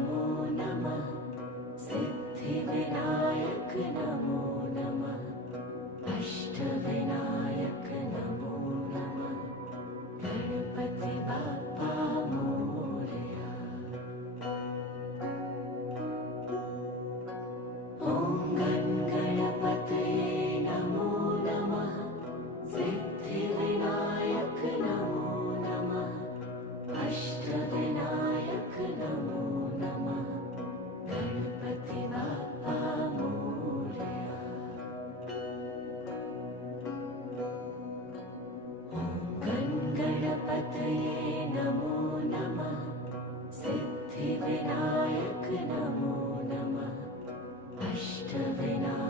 नमो नमः। सिद्धिविनायक नमो नमः। अष्टवे विनायक नमो नमः। अष्टविनायक